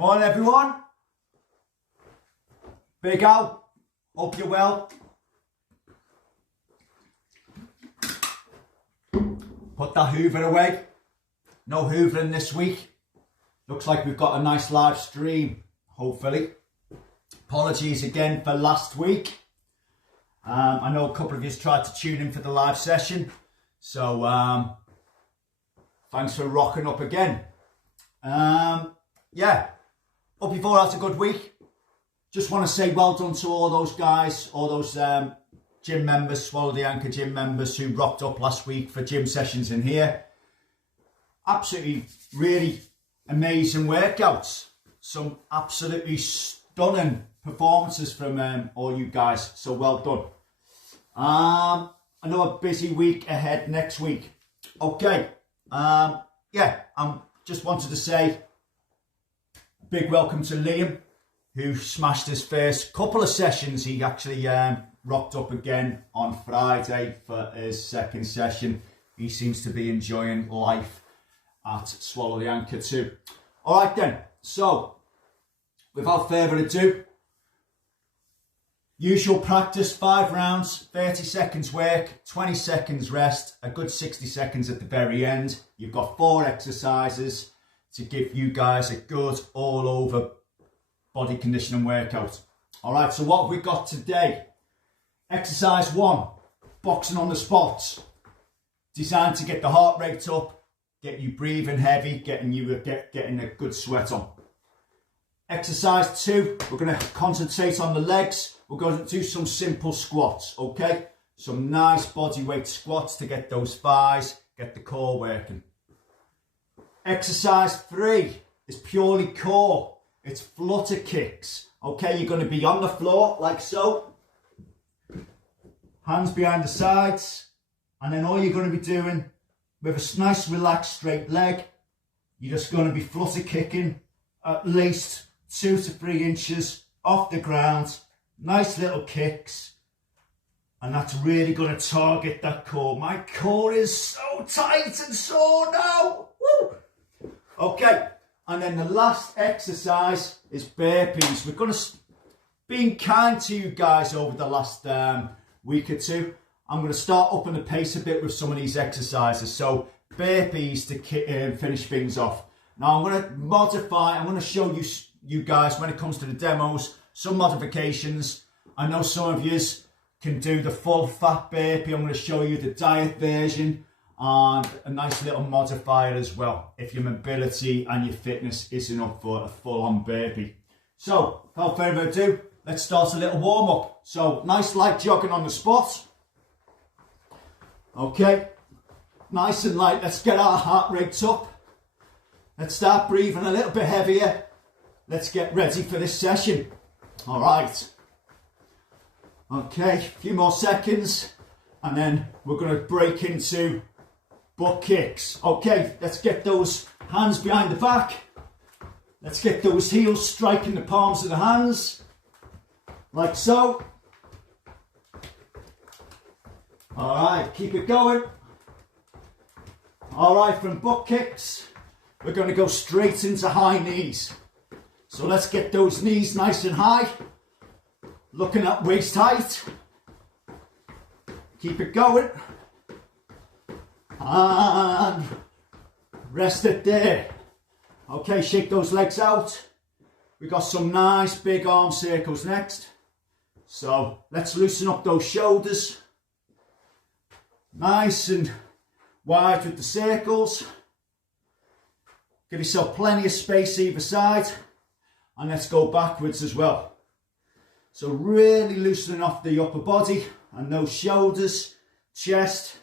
Morning everyone. Big Al, hope you're well. Put that Hoover away. No hoovering this week. Looks like we've got a nice live stream, hopefully. Apologies again for last week. I know a couple of you tried to tune in for the live session. So thanks for rocking up again. Yeah, hope you've all had a good week. Just want to say well done to all those guys, all those gym members, Swallow the Anchor gym members who rocked up last week for gym sessions in here. Absolutely, really amazing workouts. Some absolutely stunning performances from all you guys, so well done. I know a busy week ahead next week. Okay, yeah, just wanted to say a big welcome to Liam, who smashed his first couple of sessions. He actually rocked up again on Friday for his second session. He seems to be enjoying life at Swallow the Anchor too. All right then, so without further ado, usual practice, 5 rounds, 30 seconds work, 20 seconds rest, a good 60 seconds at the very end. You've got 4 exercises to give you guys a good all over body conditioning workout. All right, so what have we got today? Exercise 1, boxing on the spots. Designed to get the heart rate up, get you breathing heavy, getting a good sweat on. Exercise 2, we're going to concentrate on the legs. We're going to do some simple squats, okay? Some nice body weight squats to get those thighs, get the core working. Exercise 3 is purely core. It's flutter kicks, okay? You're going to be on the floor like so. Hands behind the sides. And then all you're going to be doing with a nice relaxed straight leg, you're just going to be flutter kicking at least 2 to 3 inches off the ground. Nice little kicks. And that's really going to target that core. My core is so tight and sore now. Woo! Okay. And then the last exercise is burpees. We're going to be kind to you guys over the last week or two. I'm going to start upping the pace a bit with some of these exercises. So burpees to finish things off. Now I'm going to modify, I'm going to show you guys when it comes to the demos, some modifications. I know some of you can do the full fat burpee. I'm going to show you the diet version and a nice little modifier as well if your mobility and your fitness isn't up for a full-on burpee. So without further ado, let's start a little warm-up. So nice light jogging on the spot. Okay, nice and light. Let's get our heart rates up. Let's start breathing a little bit heavier. Let's get ready for this session. All right. Okay, a few more seconds and then we're going to break into butt kicks. Okay, let's get those hands behind the back. Let's get those heels striking the palms of the hands, like so. All right, keep it going. All right, from butt kicks, we're going to go straight into high knees. So let's get those knees nice and high, looking at waist height. Keep it going. And rest it there. Okay, shake those legs out. We got some nice big arm circles next. So let's loosen up those shoulders. Nice and wide with the circles. Give yourself plenty of space either side. And let's go backwards as well. So really loosening off the upper body and those shoulders, chest.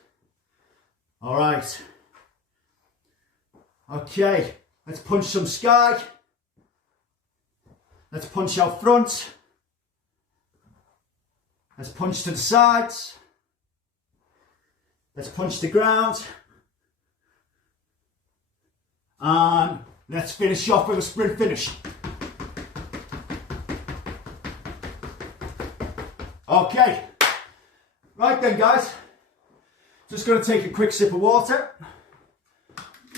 All right. Okay, let's punch some sky. Let's punch out front. Let's punch to the sides. Let's punch the ground. And let's finish off with a sprint finish. Okay, right then guys, just going to take a quick sip of water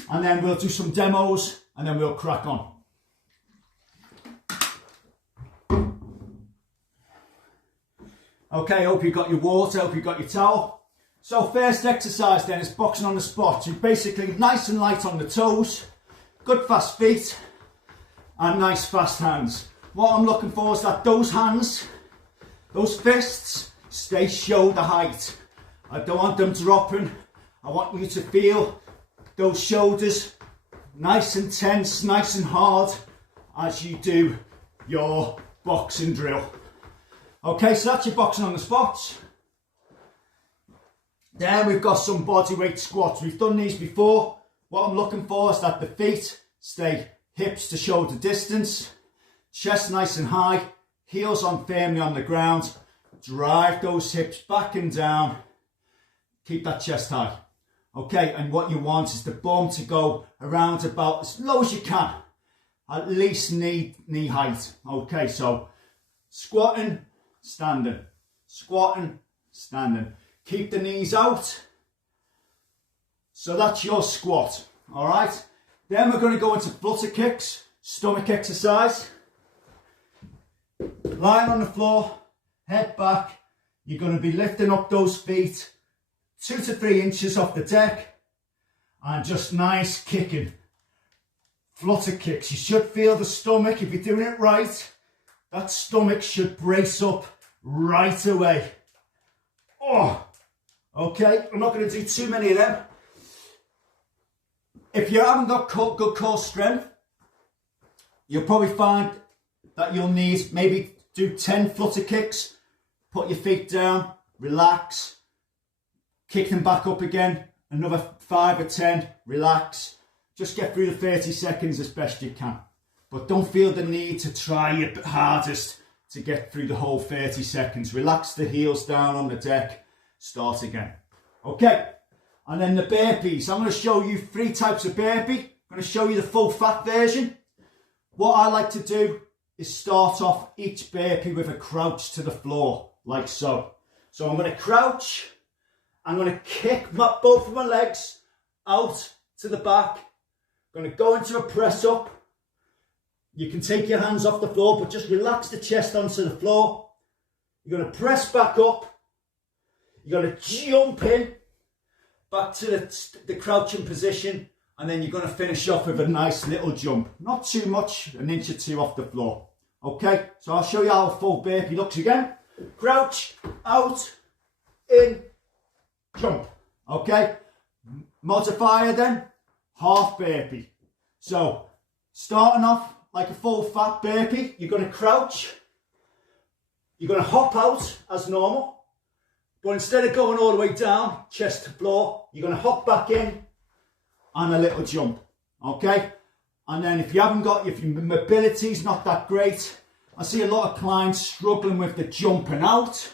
and then we'll do some demos and then we'll crack on. Okay, hope you've got your water, hope you've got your towel. So first exercise then is boxing on the spot. You're basically nice and light on the toes, good fast feet, and nice fast hands. What I'm looking for is that those hands, those fists, stay shoulder height. I don't want them dropping. I want you to feel those shoulders nice and tense, nice and hard as you do your boxing drill. Okay, so that's your boxing on the spots. Then we've got some bodyweight squats. We've done these before. What I'm looking for is that the feet stay hips to shoulder distance, chest nice and high, heels on firmly on the ground. Drive those hips back and down. Keep that chest high. Okay, and what you want is the bum to go around about as low as you can. At least knee height. Okay, so squatting, standing. Squatting, standing. Keep the knees out. So that's your squat. Alright. Then we're going to go into flutter kicks. Stomach exercise. Lying on the floor. Head back. You're going to be lifting up those feet 2 to 3 inches off the deck. And just nice kicking. Flutter kicks. You should feel the stomach. If you're doing it right, that stomach should brace up right away. Oh, okay. I'm not going to do too many of them. If you haven't got good core strength, you'll probably find that you'll need maybe do 10 flutter kicks. Put your feet down, relax, kick them back up again. Another 5 or 10, relax. Just get through the 30 seconds as best you can. But don't feel the need to try your hardest to get through the whole 30 seconds. Relax the heels down on the deck. Start again. Okay, and then the burpees. I'm going to show you 3 types of burpee. I'm going to show you the full fat version. What I like to do is start off each burpee with a crouch to the floor, like so. So I'm going to crouch. I'm going to kick both of my legs out to the back. I'm going to go into a press up. You can take your hands off the floor, but just relax the chest onto the floor. You're going to press back up. You're going to jump in back to the crouching position, and then you're going to finish off with a nice little jump. Not too much, 1 inch or 2 off the floor. Okay, so I'll show you how a full burpee looks again. Crouch, out, in, jump. Okay, modifier then, half burpee. So, starting off like a full fat burpee, you're going to crouch. You're going to hop out as normal. But instead of going all the way down, chest to floor, you're going to hop back in and a little jump. Okay? And then if your mobility's not that great, I see a lot of clients struggling with the jumping out.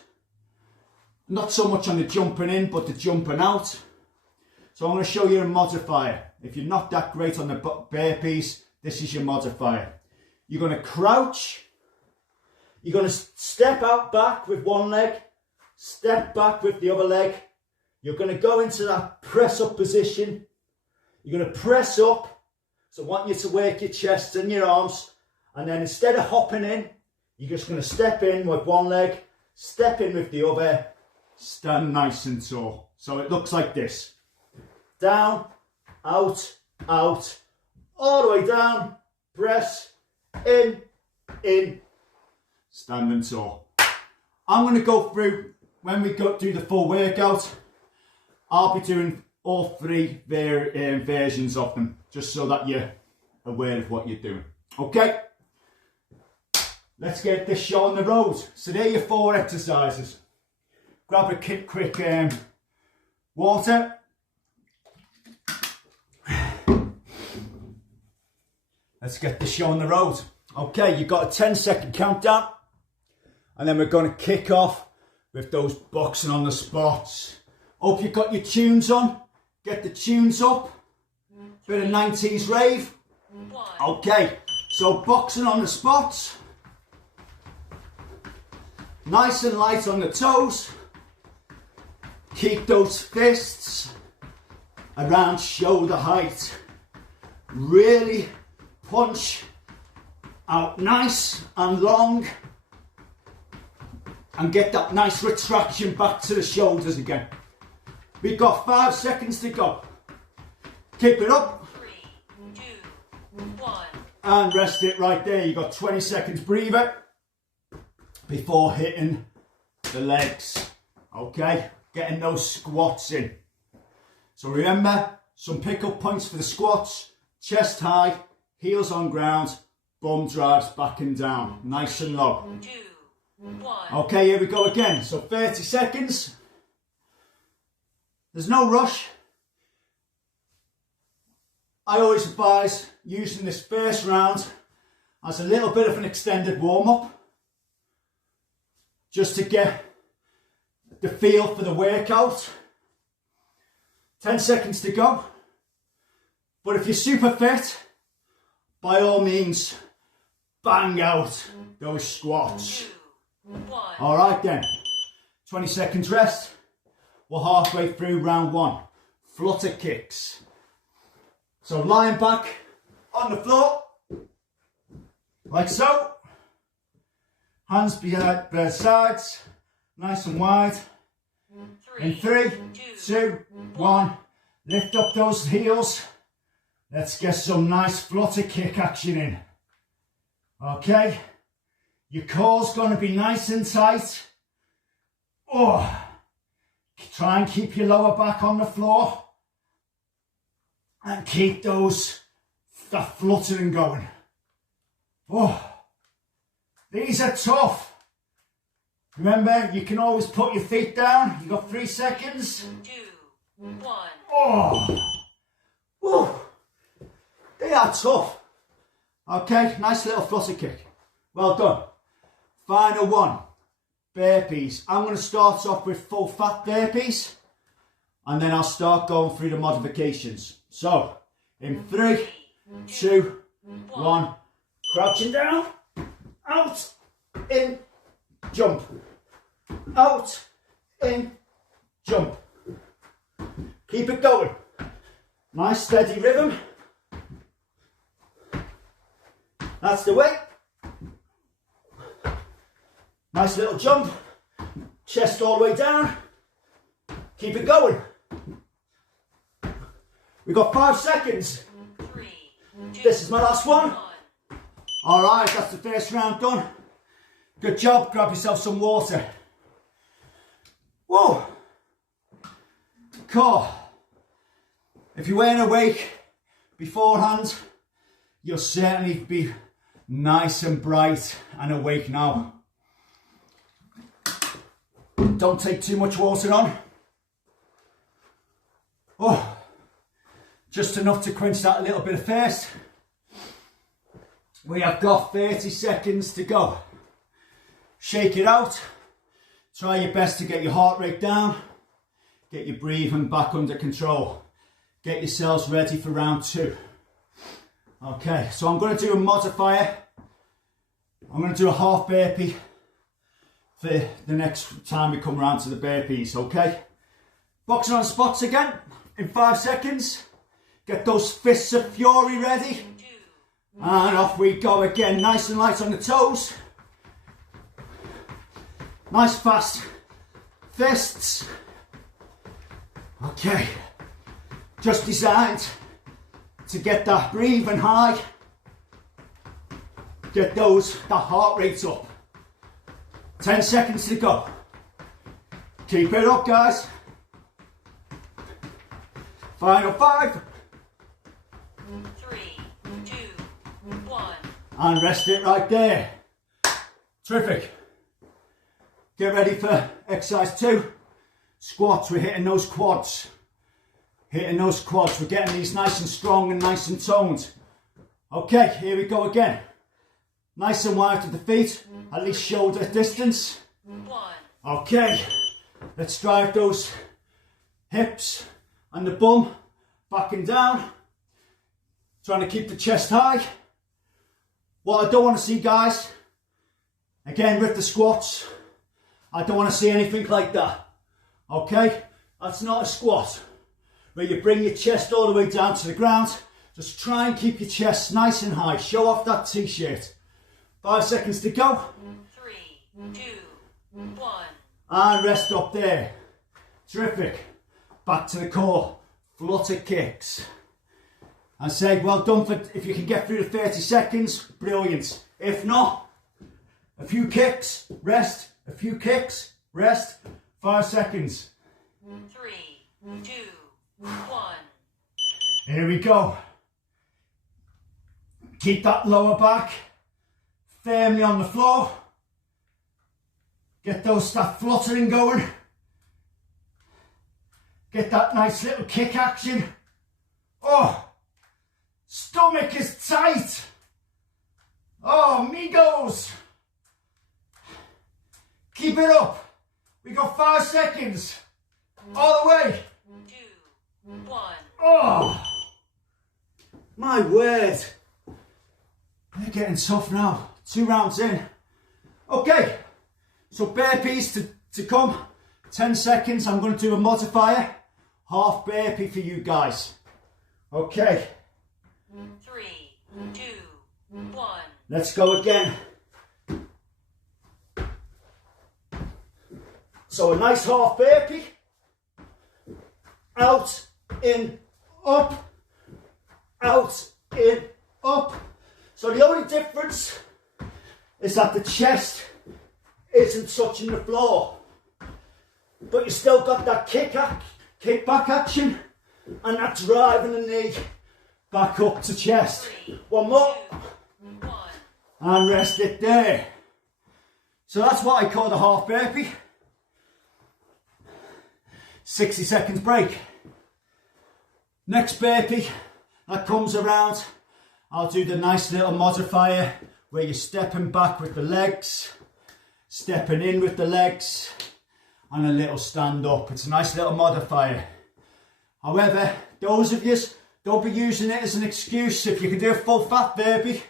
Not so much on the jumping in, but the jumping out. So I'm going to show you a modifier. If you're not that great on the burpees, this is your modifier. You're going to crouch. You're going to step out back with one leg. Step back with the other leg. You're going to go into that press up position. You're going to press up. So I want you to work your chest and your arms. And then instead of hopping in, you're just going to step in with one leg. Step in with the other. Stand nice and tall. So it looks like this. Down, out, out. All the way down. Press. In. Stand and tall. I'm going to go through, when we do the full workout, I'll be doing all 3 versions of them, just so that you're aware of what you're doing. Okay, let's get this show on the road. So there are your 4 exercises. Grab a quick water. Let's get the show on the road. Okay, you've got a 10-second countdown. And then we're going to kick off with those boxing on the spots. Hope you've got your tunes on. Get the tunes up. Bit of 90s rave. Okay, so boxing on the spots. Nice and light on the toes. Keep those fists around shoulder height. Really punch out nice and long. and get that nice retraction back to the shoulders again. We've got 5 seconds to go. Keep it up. 3, 2, 1. And rest it right there. You've got 20 seconds breather before hitting the legs. Okay, getting those squats in. So remember, some pickup points for the squats. Chest high, heels on ground, bum drives back and down, nice and low. 2, 1. Okay, here we go again. So 30 seconds. There's no rush. I always advise using this first round as a little bit of an extended warm-up, just to get the feel for the workout. 10 seconds to go. But if you're super fit, by all means, bang out those squats. 2, 1. All right then, 20 seconds rest. We're halfway through round 1. Flutter kicks. So lying back on the floor, like so. Hands behind both sides, nice and wide. In 3, 2, 1. Lift up those heels. Let's get some nice flutter kick action in. Okay, your core's going to be nice and tight. Oh, try and keep your lower back on the floor. And keep that fluttering going. Oh, these are tough. Remember, you can always put your feet down. You've got 3 seconds. 2, 1. Oh, oh, they are tough. Okay, nice little flutter kick. Well done. Final one, burpees. I'm going to start off with full fat burpees, and then I'll start going through the modifications. So, in 3, 2, 1, crouching down, out, in, jump, out, in, jump. Keep it going. Nice steady rhythm. That's the way. Nice little jump. Chest all the way down. Keep it going. We've got 5 seconds. 3, 2, This is my last one. 1. All right, that's the first round done. Good job. Grab yourself some water. Whoa. Core. If you weren't awake beforehand, you'll certainly be nice and bright and awake now. Don't take too much water on. Oh, just enough to quench that a little bit of thirst. We have got 30 seconds to go. Shake it out. Try your best to get your heart rate down. Get your breathing back under control. Get yourselves ready for round 2. Okay, so I'm going to do a modifier. I'm going to do a half burpee for the next time we come around to the burpees, okay? Boxing on spots again in 5 seconds. Get those fists of fury ready. And off we go again, nice and light on the toes. Nice fast fists. Okay, just designed to get that breathing high. Get that heart rate up. 10 seconds to go. Keep it up, guys. Final 5. 3, 2, 1. And rest it right there. Terrific. Get ready for exercise 2. Squats, we're hitting those quads. Hitting those quads, we're getting these nice and strong and nice and toned. Okay, here we go again. Nice and wide to the feet, at least shoulder distance. 1. Okay, let's drive those hips and the bum back and down. Trying to keep the chest high. What I don't want to see, guys, again with the squats, I don't want to see anything like that. Okay, that's not a squat where you bring your chest all the way down to the ground. Just try and keep your chest nice and high. Show off that t-shirt. 5 seconds to go. 3, 2, 1. And rest up there. Terrific. Back to the core. Flutter kicks. I say well done for, if you can get through the 30 seconds, brilliant. If not, a few kicks, rest, a few kicks, rest, 5 seconds. 3, 2, 1. Here we go. Keep that lower back firmly on the floor. Get that fluttering going. Get that nice little kick action. Oh, stomach is tight. Oh, amigos. Keep it up. We got 5 seconds. All the way. 2, 1. Oh, my word. They're getting tough now. 2 rounds in. Okay, so burpees to come. 10 seconds. I'm going to do a modifier. Half burpee for you guys. Okay. 3, 2, 1. Let's go again. So a nice half burpee. Out, in, up. Out, in, up. So the only difference is that the chest isn't touching the floor. But you still got that kick back action and that driving the knee back up to chest. 3, One more. 2, 1. And rest it there. So that's what I call the half burpee. 60 seconds break. Next burpee that comes around, I'll do the nice little modifier where you're stepping back with the legs, stepping in with the legs, and a little stand up. It's a nice little modifier. However, those of you, don't be using it as an excuse. If you can do a full fat burpee,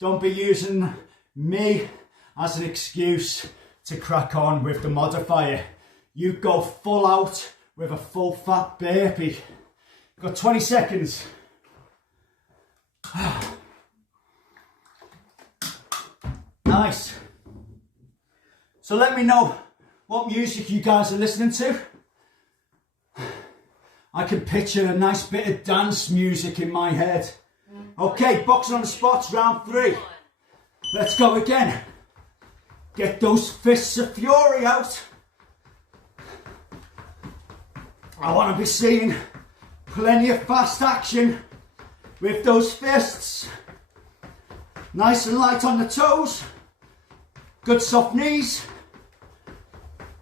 don't be using me as an excuse to crack on with the modifier. You go full out with a full fat burpee. You've got 20 seconds. Nice. So let me know what music you guys are listening to. I can picture a nice bit of dance music in my head. Okay, boxing on the spots, round 3. Let's go again. Get those fists of fury out. I want to be seeing plenty of fast action with those fists. Nice and light on the toes. Good soft knees.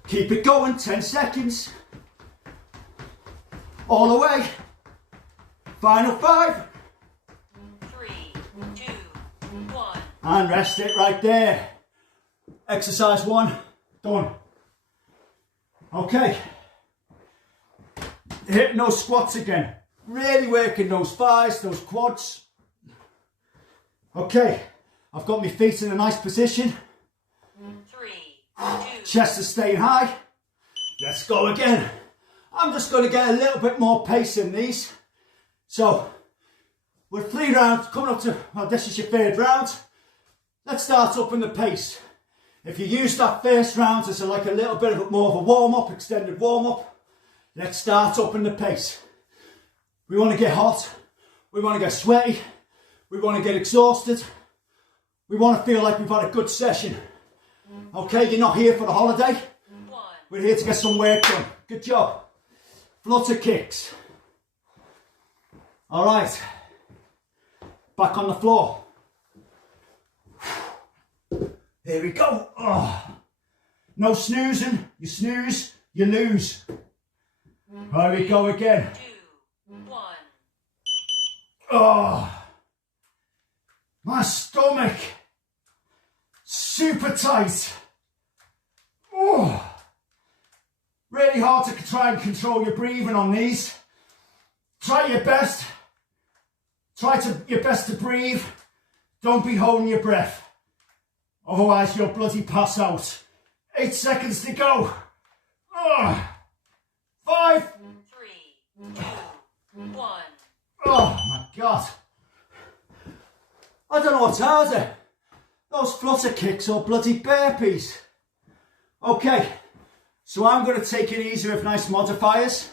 Keep it going, 10 seconds. All the way. Final 5. 3, 2, 1. And rest it right there. Exercise 1, done. Okay. Hitting those squats again. Really working those thighs, those quads. Okay, I've got my feet in a nice position. 3, 2. Chest is staying high. Let's go again. I'm just going to get a little bit more pace in these. So, we're 3 rounds, coming up to, well, this is your 3rd round. Let's start up in the pace. If you use that first round as like a little bit of more of a warm-up, extended warm-up, let's start up in the pace. We want to get hot. We want to get sweaty. We want to get exhausted. We want to feel like we've had a good session. Okay, you're not here for the holiday. 1. We're here to get some work done. Good job. Flutter kicks. All right. Back on the floor. Here we go. Oh. No snoozing. You snooze, you lose. Here we go again. 2, 1. Oh. My stomach. Super tight. Oh. Really hard to try and control your breathing on these. Try your best. Your best to breathe. Don't be holding your breath. Otherwise you'll bloody pass out. 8 seconds to go. 5. 3, 2, 1. Oh my God. I don't know what's harder. Those flutter kicks or bloody burpees. Okay, so I'm going to take it easy with nice modifiers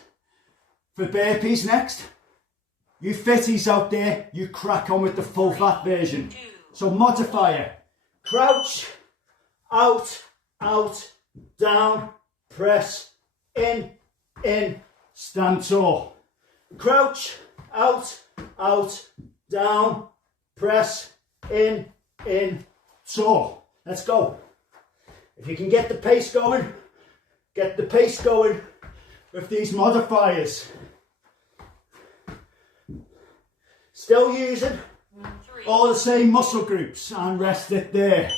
for burpees next. You fitties out there, you crack on with the full fat version. So modifier, crouch, out, out, down, press, in, stand tall. Crouch, out, down, press, in, tall. Let's go. If you can get the pace going with these modifiers. Still using all the same muscle groups and rest it there.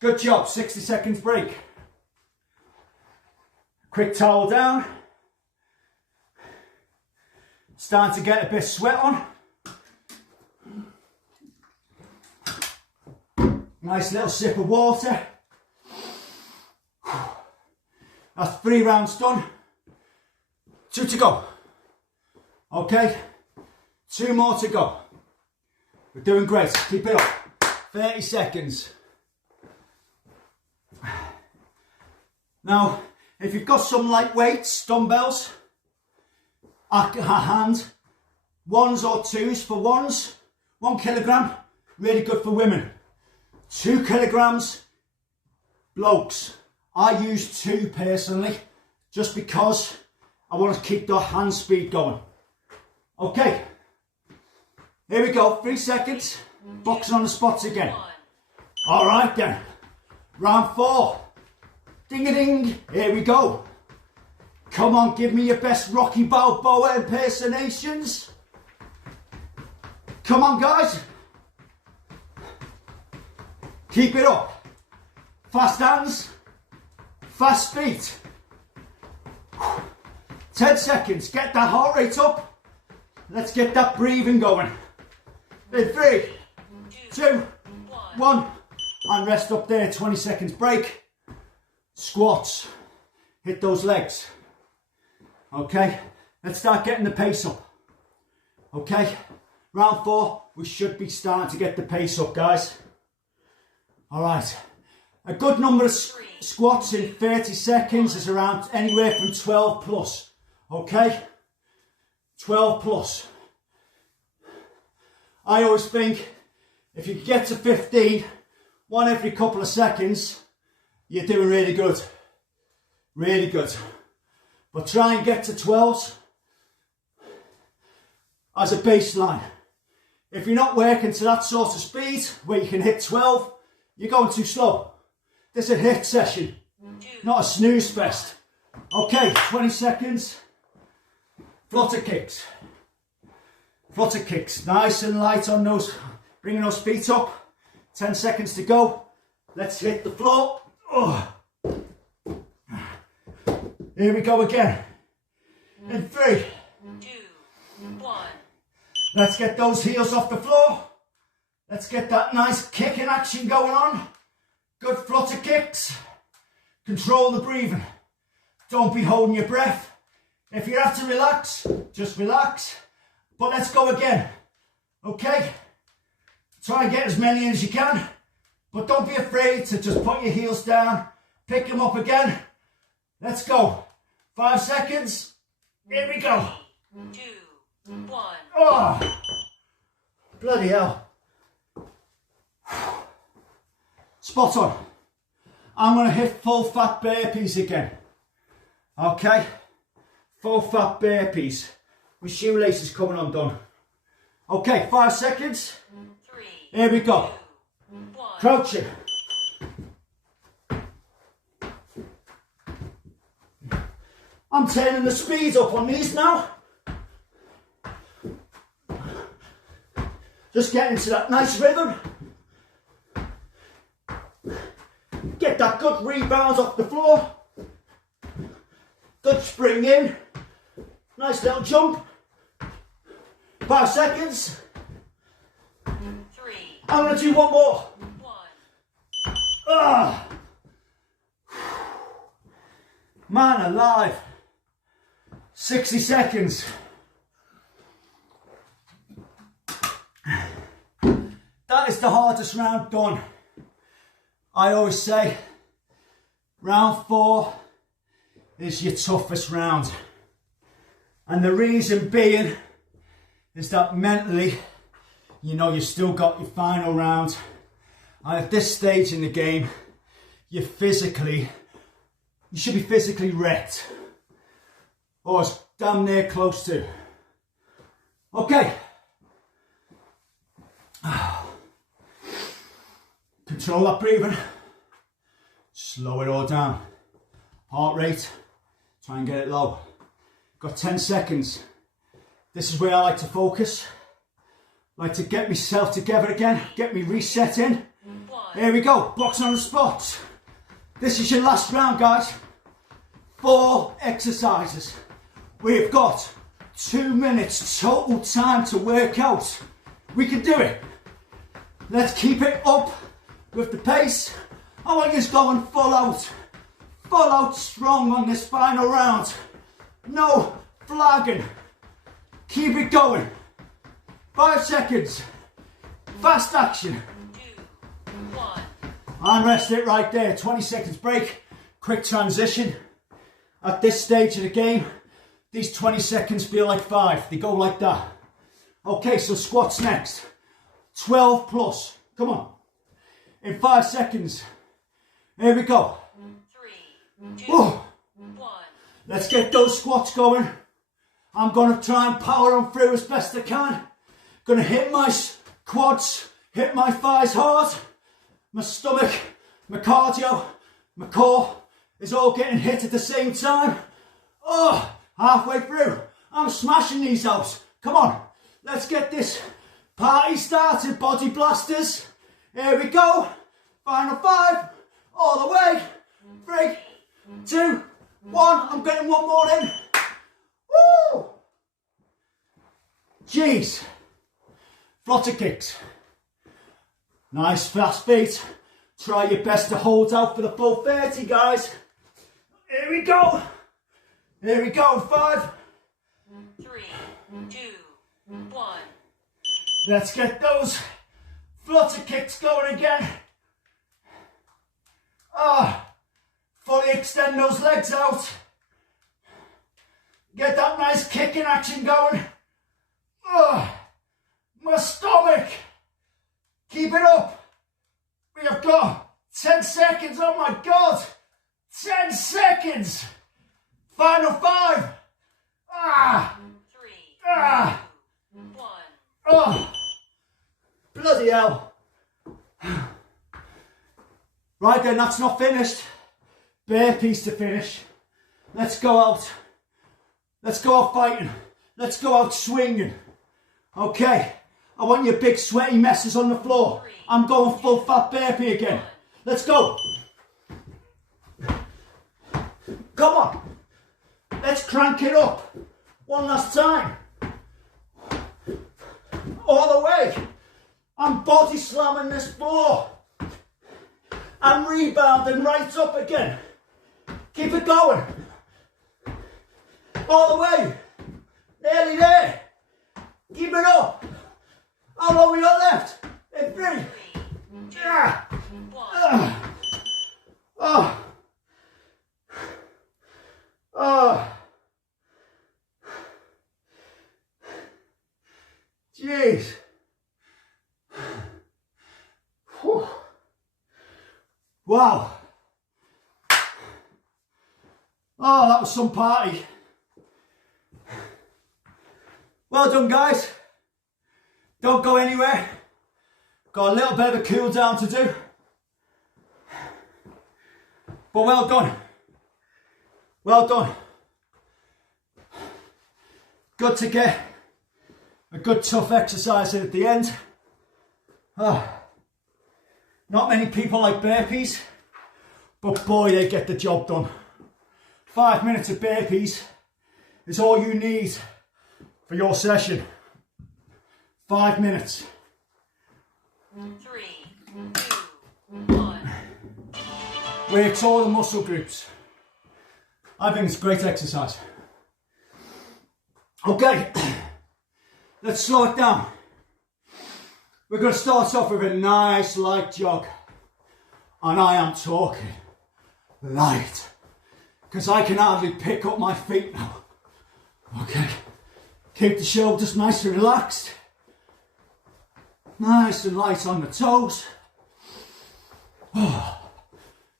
Good job, 60 seconds break. Quick towel down. Starting to get a bit of sweat on. Nice little sip of water. That's 3 rounds done. 2 to go. Okay, 2 more to go. We're doing great, keep it up. 30 seconds. Now, if you've got some light weights, dumbbells, at hand, 1s or 2s for 1s, 1 kilogram, really good for women. 2 kilograms, blokes. I use 2 personally, just because I want to keep the hand speed going. Okay, here we go, 3 seconds, boxing on the spots again. All right then, round 4, ding-a-ding, here we go. Come on, give me your best Rocky Balboa impersonations. Come on guys. Keep it up. Fast hands, fast feet. 10 seconds, get that heart rate up. Let's get that breathing going. In 3, 2, 1, and rest up there, 20 seconds break. Squats, hit those legs. Okay, let's start getting the pace up. Okay, round 4, we should be starting to get the pace up, guys. All right, a good number of squats in 30 seconds is around anywhere from 12 plus. Okay, 12 plus. I always think if you get to 15, 1 every couple of seconds, you're doing really good. Really good. But try and get to 12s as a baseline. If you're not working to that sort of speed where you can hit 12, you're going too slow. This is a HIIT session, not a snooze fest. Okay, 20 seconds. Flutter kicks. Flutter kicks, nice and light on those, bringing those feet up. 10 seconds to go. Let's hit the floor. Oh. Here we go again. In 3, 2, 1. Let's get those heels off the floor. Let's get that nice kicking action going on. Good flutter kicks. Control the breathing. Don't be holding your breath. If you have to relax, just relax. But let's go again. Okay? Try and get as many as you can. But don't be afraid to just put your heels down. Pick them up again. Let's go. 5 seconds. Here we go. 2, 1. Oh, bloody hell. Spot on. I'm going to hit full fat burpees again. Okay? Full fat burpees. With shoelaces coming undone. Okay, 5 seconds. 3. Here we go. 2, 1. Crouching. I'm turning the speed up on these now. Just get into that nice rhythm. Get that good rebound off the floor. Good spring in. Nice little jump. 5 seconds. 3. I'm going to do one more. 1. Ah. Man alive. 60 seconds. That is the hardest round done. I always say, Round 4 is your toughest round. And the reason being is that mentally, you know you've still got your final round. And at this stage in the game, you should be physically wrecked. Or it's damn near close to. Okay. Control that breathing. Slow it all down. Heart rate, try and get it low. Got 10 seconds. This is where I like to focus. Like to get myself together again, get me resetting. Here we go, boxing on the spot. This is your last round, guys. 4 exercises. We've got 2 minutes total time to work out. We can do it. Let's keep it up with the pace. I want you going full out strong on this final round. No flagging. Keep it going. 5 seconds. Fast action. 2, 1. And rest it right there. 20 seconds break. Quick transition. At this stage of the game, these 20 seconds feel like 5. They go like that. Okay, so squats next. 12 plus. Come on. In 5 seconds. Here we go. 3, 2, Oh. 1. Let's get those squats going. I'm going to try and power them through as best I can. Going to hit my quads, hit my thighs hard. My stomach, my cardio, my core is all getting hit at the same time. Oh, halfway through. I'm smashing these out. Come on, let's get this party started, body blasters. Here we go. Final 5, all the way. 3, 2, 1. I'm getting one more in. Woo! Jeez. Flutter kicks. Nice fast feet. Try your best to hold out for the full 30, guys. Here we go. Here we go. 5, 3, 2, 1. Let's get those flutter kicks going again. Fully extend those legs out. Get that nice kicking action going. My stomach. Keep it up. We have got 10 seconds. Oh my God. 10 seconds. Final 5. 3, 2, 1. Oh, bloody hell. Right then, that's not finished. Bare piece to finish. Let's go out. Let's go out fighting. Let's go out swinging. Okay, I want your big sweaty messes on the floor. I'm going full fat burpee again. Let's go. Come on. Let's crank it up. One last time. All the way. I'm body slamming this floor. I'm rebounding right up again. Keep it going. All the way. Nearly there. Keep it up. How long we got left? In 3. 3, 2, 1. Oh. Oh. Jeez. Whew. Wow. Oh, that was some party. Well done, guys. Don't go anywhere. Got a little bit of a cool down to do. But well done. Well done. Good to get a good tough exercise in at the end. Not many people like burpees, but boy, they get the job done. 5 minutes of burpees is all you need for your session. 5 minutes. 3, 2, 1. Works all the muscle groups. I think it's a great exercise. Okay, let's slow it down. We're going to start off with a nice light jog. And I am talking light. Because I can hardly pick up my feet now. Okay. Keep the shoulders nice and relaxed. Nice and light on the toes. Oh.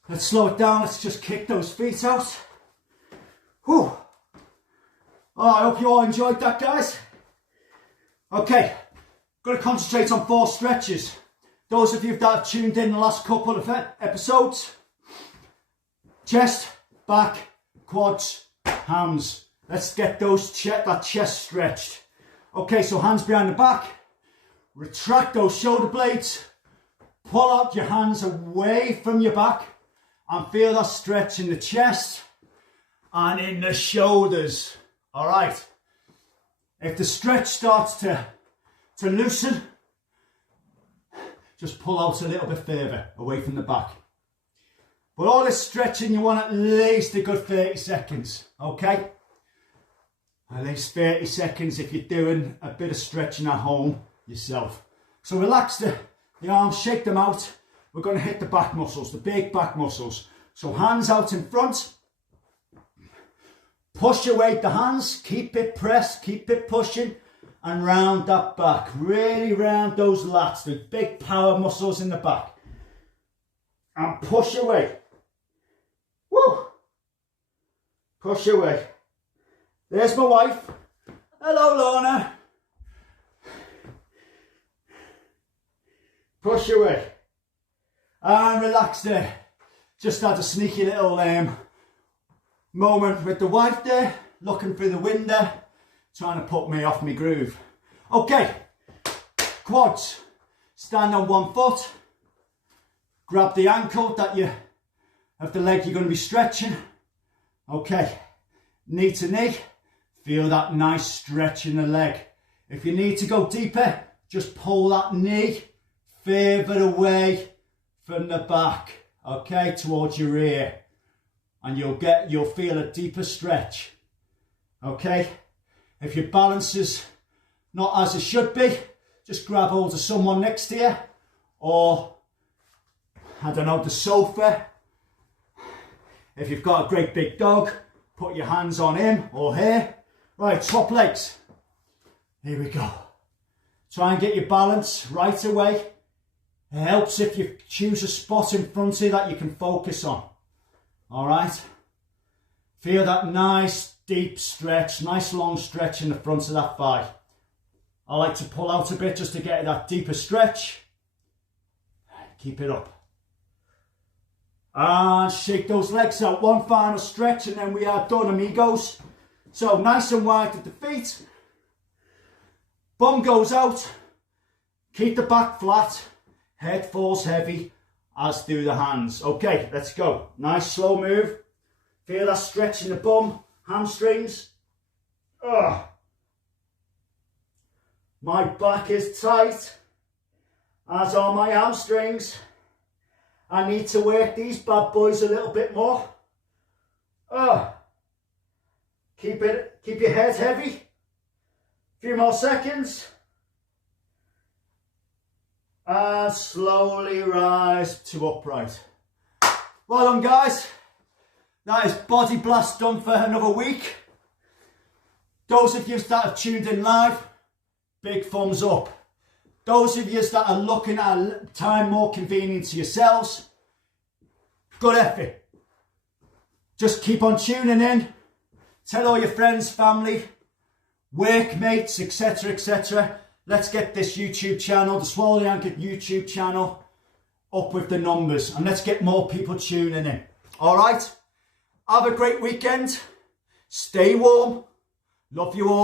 Let's slow it down. Let's just kick those feet out. Whew. Oh, I hope you all enjoyed that, guys. Okay. Going to concentrate on 4 stretches. Those of you that have tuned in the last couple of episodes. Chest, back, quads, hams. Let's get that chest stretched. Okay, so hands behind the back. Retract those shoulder blades. Pull out your hands away from your back. And feel that stretch in the chest and in the shoulders. All right. If the stretch starts to loosen, just pull out a little bit further away from the back. But all this stretching, you want at least a good 30 seconds, okay? At least 30 seconds if you're doing a bit of stretching at home yourself. So relax the arms, shake them out. We're going to hit the back muscles, the big back muscles. So hands out in front. Push away the hands, keep it pressed, keep it pushing. And round that back, really round those lats, the big power muscles in the back. And push away. Woo! Push away. There's my wife. Hello, Lorna. Push away. And relax there. Just had a sneaky little moment with the wife there, looking through the window, trying to put me off my groove. Okay, quads. Stand on one foot. Grab the ankle of the leg you're going to be stretching. Okay, knee to knee. Feel that nice stretch in the leg. If you need to go deeper, just pull that knee further away from the back, okay, towards your ear. And you'll feel a deeper stretch, okay? If your balance is not as it should be, just grab hold of someone next to you, or, I don't know, the sofa. If you've got a great big dog, put your hands on him or her. Right, swap legs. Here we go. Try and get your balance right away. It helps if you choose a spot in front of you that you can focus on. All right. Feel that nice deep stretch, nice long stretch in the front of that thigh. I like to pull out a bit just to get that deeper stretch. Keep it up. And shake those legs out. One final stretch and then we are done, amigos. So nice and wide at the feet. Bum goes out. Keep the back flat. Head falls heavy, as do the hands. Okay, let's go. Nice slow move. Feel that stretch in the bum, hamstrings. Ugh. My back is tight, as are my hamstrings. I need to work these bad boys a little bit more. Keep your head heavy. A few more seconds. And slowly rise to upright. Well done, guys. That is Body Blast done for another week. Those of you that have tuned in live, big thumbs up. Those of you that are looking at a time more convenient to yourselves, good effort. Just keep on tuning in. Tell all your friends, family, workmates, etc, etc. Let's get this YouTube channel, the Swallow the Anchor YouTube channel, up with the numbers. And let's get more people tuning in. All right? Have a great weekend. Stay warm. Love you all.